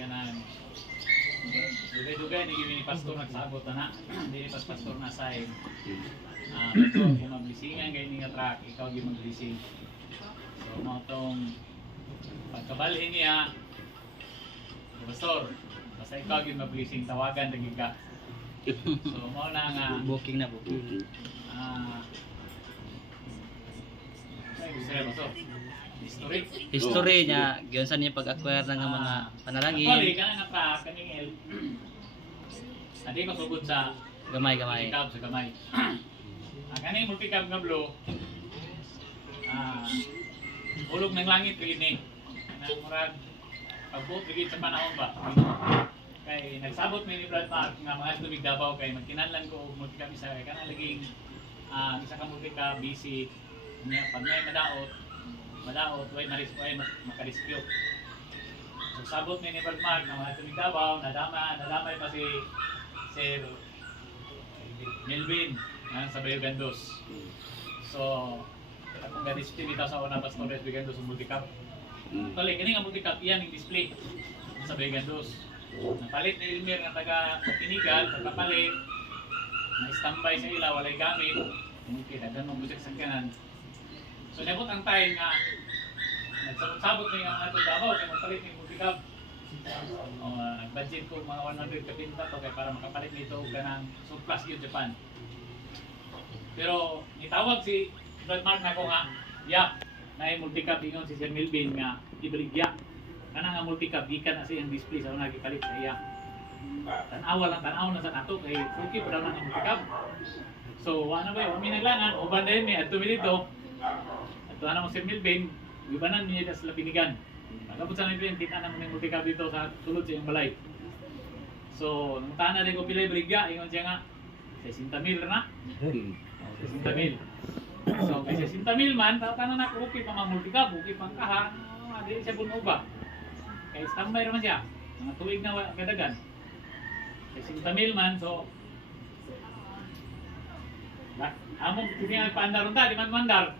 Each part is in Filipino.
kanan dugay-dugay ni gini pastor nagsabot na dili pas pastor na say pastor kung maglisingan kay ni nga track ikaw gyud maglising so mo tong pagkabalhin niya pastor basta ikaw gyud maglising tawagan dagig ka so mo na nga Booking na booking. ay gusto rin pastor history History niya, giyon sa niya pag-acquire ng mga Actually, panalangin. ka na pa kaning el. Adi ko sugod sa Gamay-gamay. multicab sa gamay. Ang kaning multicab nga blow. Ulog ng langit ini. Nang murag pagbuot lagi sa panahon ba. Kay nagsabot mi ni Brad Mark nga mga tubig Davao kay magkinahanglan ko og multicab isa kay kana laging isa ka multicab busy nya pag may madaot way makariskyo. So sabot ni Brad Mark nga mga tubig Davao nadamay pa si Sir Melvin sa Bayo Gandos. So akong ga-display dito sa una Pastores Bayo Gandos sa multicab. Kali kini nga multicab iyan yung display sa Bayo Gandos. Napalit ni Elmer nga taga Tinigal, pagkapalit na-standby sa ila, walay gamit okay, dagan mong busik sa kanan so nabot ang time nga nagsabot-sabot na yung mga Davao kaya magpalit ni multicab nag-budget ko mga 100 kapinta to kaya para makapalit nito ka ng surplus yun Japan pero nitawag si Brad Mark na ko nga na yung multicab ingon si Sir Melvin nga ibaligya kana nga multicab gikan na siyang display sa una gipalit sa iya tanaw na sa nato kay okay pa daw na ang multicab so ano ba mi naglangan uban din mi adto mi dito adto na mo si Melvin gibanan niya sa Lapinigan nagabot sa Melvin kita na mo ng multicab dito sa sulod sa iyang balay so nung tana din ko pilay brigya ingon siya nga 60,000 na 60,000 so kay 60,000 man tao kana na okay pa mga multicab okay pang kaha dili siya puno ba kay standby naman siya mga tuig na kadagan kay 60,000 man so among kiniang paandar unta di man mandar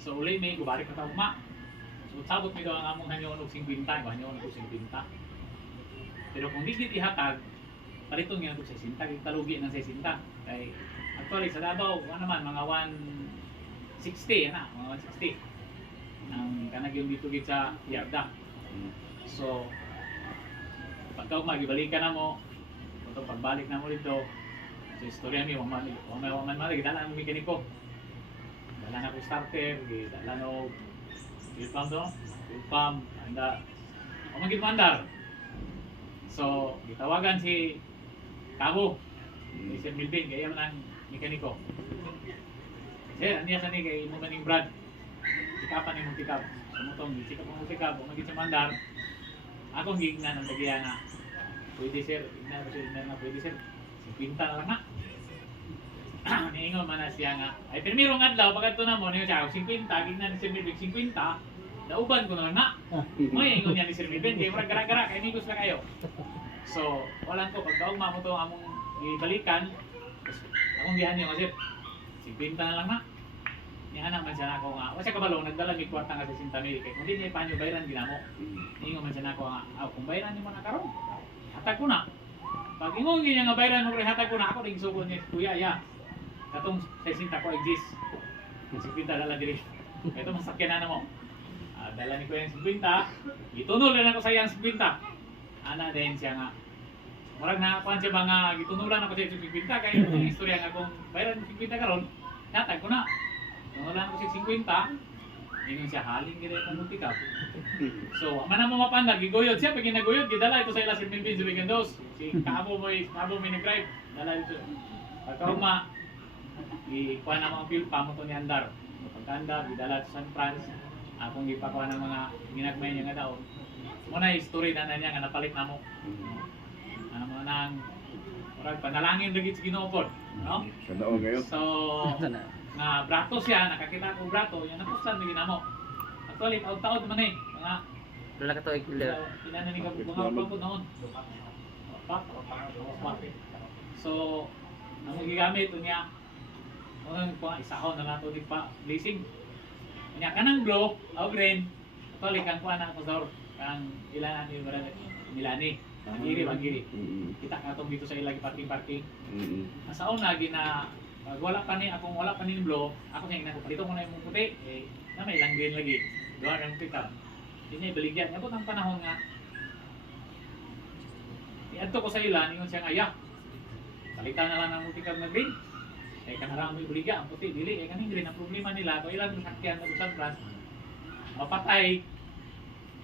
so uli may gubalik ka tawma so sabot mi daw ang among hanyon og 50 hanyon og 50 pero kung di gid ihatag paliton nga og 60 kay talugi ng 60 kay actually sa Davao ano naman mga 160 ana mga 160 ang kanag yung dito gid sa yarda so pagka magibalikan na mo ito pagbalik na mo dito so istorya mi waman gidala ang mekaniko dala na ko starter gidala no fuel pump do fuel pump anda magid mandar so gitawagan si Cabo si Sir Melvin kaya man ang mekaniko sir aniya sa ni kay mo maning Brad ikapan ni multicab sumutong gisikap mo multicab o magid sa mandar akong gignan ang tagiya nga pwede sir na pwede sir 50 na lang na niingon man na siya nga ay permirong adlaw pagkadto na mo niyo siya 50 gignan ni Sir Melvin 50 nauban ko na lang na may ingon niya ni Sir Melvin kay murag gara-gara kay migos na kayo so walang ko pagkaugma mo to among ibalikan akong gihan niyo kasi 50 na lang na niya naman siya nako nga wala siya kabalo nagdala mi kwarta nga 60,000 kay kung di niya panyo bayaran ginamo ingon man siya nako nga kung bayaran nimo na karon hatag ko na pag ingon niya nga bayaran mo hatag ko na ako ring sugon ni kuya katong 60 ko exist 50 dala diri ito masakyan na mo dala ni ko yung 50 itunol na ako sa iyang 50 ana din siya nga murag nakakuan siya mga gitunulan ako sa 50 kay ang istorya nga kung bayaran 50 karon hatag ko na wala ko siya 50 ingon siya haling gid ang multicab so man mo mapandar giguyod siya pag ginaguyod gidala ito sa ila si Melvin sa Weekend si Cabo mo drive dala dito pagkauma ikuha na mga fuel pa mo to ni andar pagkandar gidala sa San France akong gipakuha ng mga ginagmay niya nga daw muna history na niya nga napalit na mo mo nang murag panalangin lagi sa Ginoo pod no Sa daon kayo. so nga brato siya, nakakita ko brato, yan napusan na ginamo. Actually, taod-taod man eh, mga Wala ka to ikilder. pinananig ang mga pagpapod noon. So, ang gigamit niya, kung isahon na nato di pa blazing. Kanya kanang blow, o green, actually, kang kuha na ako sa Kang ilan ani barang Milani. Bagiri. Kita katong dito sa ilagi parking. Sa una gina wala pa ni blow, ako sa ina ko dito ko na yung puti na may lang din lagi. Duha ra pick up. Ini baligyan abot ang panahon nga. Iadto ko sa ila ningon siya nga ya. Palitan na lang ang mutikab na green. Kanarang may baligya ang puti dili kaning green ang problema nila ko ilang sakyan na usan plus. Mapatay.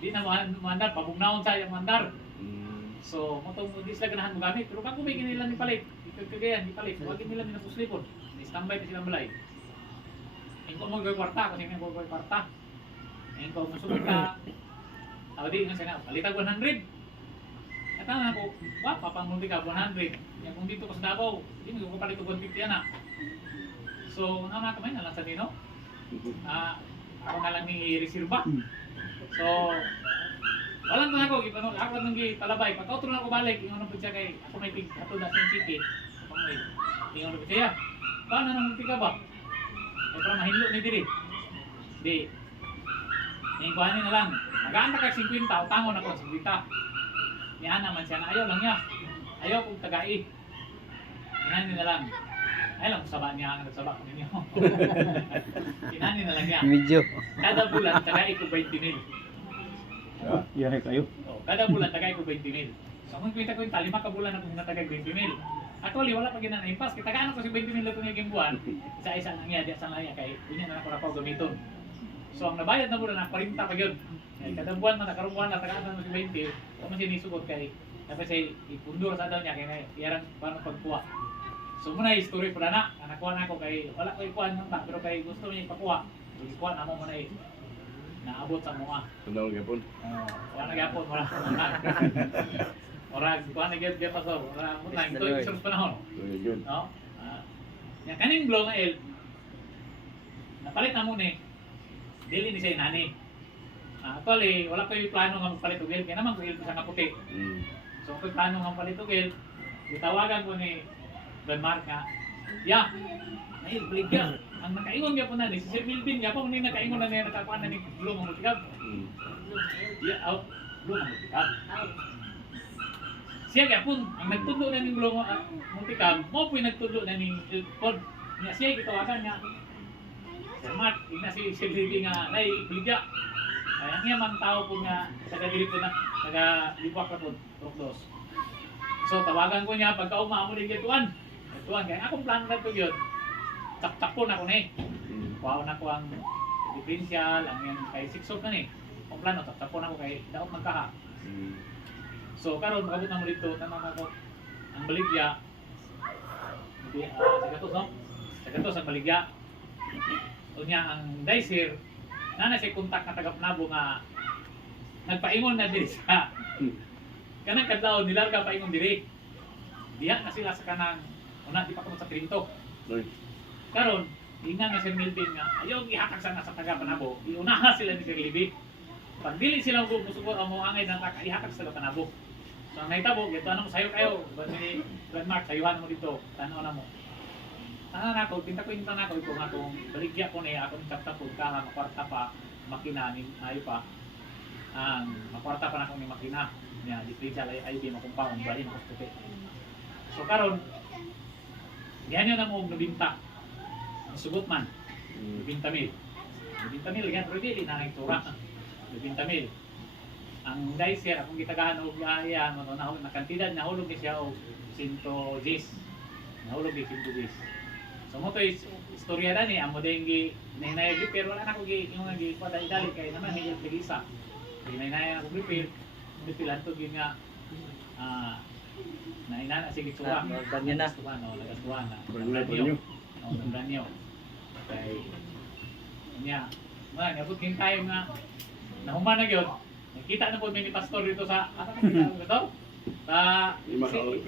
Di na mandar pabugnaon sa yung mandar. So, motong di sila ganahan mo gamit. Pero kung may nila ni palit, ikagayan, di palit. Huwag nila ni napuslipon. Standby pa sila malay. Ngayon ko mag-gawin kwarta, kasi ngayon ko gawin kwarta. Ngayon ko masubot ka. Ako di nga siya nga, palitag 100. At na po, papangulti ka 100. Yan kung dito ko sa Davao, hindi mo ko palit 150 yan ah. So, mga kamay na lang sa dino. Ako na lang ni reserva. So, walang na ako, ako lang nang palabay. Pag outro na ako balik, yung ano po siya kay, ako may tig, ato na sensiki. Ako may, yung ano po siya, paano nang munti ka ba? Ay parang mahilo ni diri. Di, yung kuhanin na lang. Nagaan na kag 50, utangon ako 50. Niyan naman siya na ayaw lang niya. Ayaw kong tagai. Inanin na lang. Ayaw lang, saba niya ang nagsaba ko ninyo. Inanin na lang niya. Medyo. Kada bulan, tagai ko 20,000. Yahay kayo. Kada bulan tagay ko 20,000. So kung kita ko yung 5 ka bulan ako natagay 20,000. Actually wala pa gina na impas. Kita gaano ko si 20,000 lang yung buwan. Isa lang niya, di sa lang niya kay unya na ako rapaw gamiton. So ang nabayad na bulan na 40 pa gyud. Kay kada buwan man nakaroon buwan na tagaan na si 20. Kamo si nisugod kay dapat say ipundur sa daw niya kay iyang paano pagkuha. So muna history pa na nakuha na ako kay wala ko ikuan nang ta pero kay gusto niya ipakuha. So ikuan amo muna naabot sa mga. Tanaw gyapon. Wala gyapon wala. Ora kuan gyud dia pasor. Ora mo lang ito sa panahon. Yun. No? Yang kaning blow nga el. Napalit na mo ni. Dili ni say nani. Actually wala ko yung plano nga magpalit og el kaya naman ko el sa kaputi. So ko plano nga magpalit og el. Gitawagan ko ni Denmark nga. Ya. Ay bligya. Ang nakaingon niya po na ni si Sir Milvin niya po ni nakaingon na niya nakakuan na ni Blue ng Mutikab. Yeah, out. Blue ng Mutikab. Siya gyapon ang nagtudlo na ni Blue ng Mutikab, mo po nagtudlo na ni Pod. Niya siya gitawagan niya. Sir Mark, ina si Sir Milvin nga nay bligya. Ay ang iya man tao po nga taga diri po na taga Libuak na po, Trokdos. So tawagan ko niya pagka umaamo ni Getuan. Getuan kaya akong plano na to gyud. Taktakon ako ni. Wow na ko ang differential, ang yan kay 6 off na ni. Kung plano, taktakon ako kay daot magkaha. So karon abot na mo dito, tanong ako ang baligya. Sa gatos no? Sa gatos ang baligya. Unya ang Daisir, nana siya kontak na taga-Panabo nga nagpaingon na diri sa kanang kadlaw nilarga paingon diri. Diha na sila sa kanang una di pa ko sa Trinto. Karon, ingan nga si Milvin nga, ayaw ihakag sana sa taga-Panabo, iunaha sila ni Sir Libby. Pag dili sila musugot ang mga angay ng ihakag sa taga-Panabo. So ang nahitabo, ito anong sayo kayo, ni Landmark, sayuhan mo dito, tanaw na mo. Tanan ako, pinta ko yung tanan ko, ito nga itong baligya ko niya, akong chapta po ka, makwarta pa, makina, ayo pa. Makwarta pa na akong makina, niya, differential ay di makumpaon, bali makustupi. So karon, yan yun ang mong nabinta. Sugot man, 20,000. 20,000 yan, pero dili na nagtura. 20,000. Ang Daisir, akong gitagahan og ayan, na kantidad nahulog ni siya og 110. Nahulog ni 110. So mo to istorya na ni amo din gi nainayag pero wala na ko gi yung gi kwada idali kay naman ni tigisa. Nainayag ako repair. Bipilan to gi nga nainana sige tuwa. Banyo na. Tuwa no, nagatuwa na. Banyo. Ang banyo. Kay niya. Man, abot king tayo nga nahuman na gyud. Nakita na po may pastor dito sa ano kung kita dito? Sa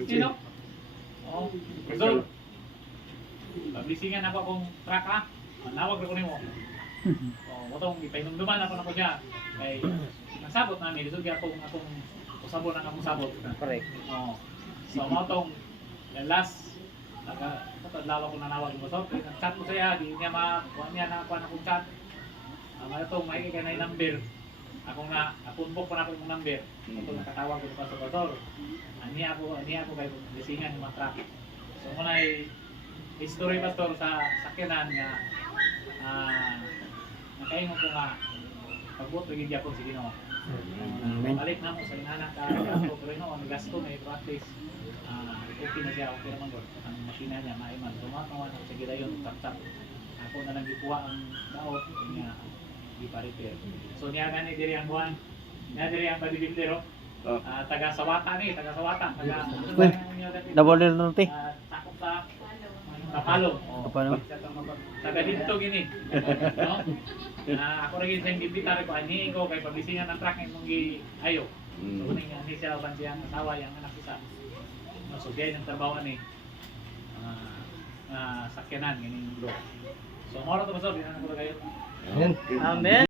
sino? Oh, so pablisingan ako akong truck ha. Manawag ko nimo. Oh, motong ipainumduman ako na ko niya. Kay nasabot namin dito akong usabon ang akong sabot. Correct. Oh. So motong last nagkatadlaw ko nanawag mo so nag-chat ko siya di niya makuha niya na ako akong chat. Ang itong may kanay number. akong book ko na ako yung number. Ito nakatawag ko pa sa pastor. Ani ako kay lisingan yung mga truck. So muna ay history pastor sa sakyanan nga nakaingon ko nga pagbuot rin hindi ako sige no. Balik na mo sa inanak ka ako pero no gasto na i-practice. Okay na siya, okay naman doon. Ang makina niya, maiman. Tumatawa na sa gila yun, tap-tap. Ako na lang gikuha ang daot, niya, di pa repair. So niya gani diri ang buwan, niya diri ang bodybuilder, taga Sawata ni, taga Sawata, taga Double Norte. takop sa Kapalo. Kapalo. Taga dito gini. No? Ako rin sa imbitare ko, ani ko kay pabisingan ng truck imong gi ayo. So kuning ani siya uban siyang asawa yang anak isa. No, so diyan ang trabaho ni sakyanan ganing bro. So moro to pastor, dinan ko kayo. Amen.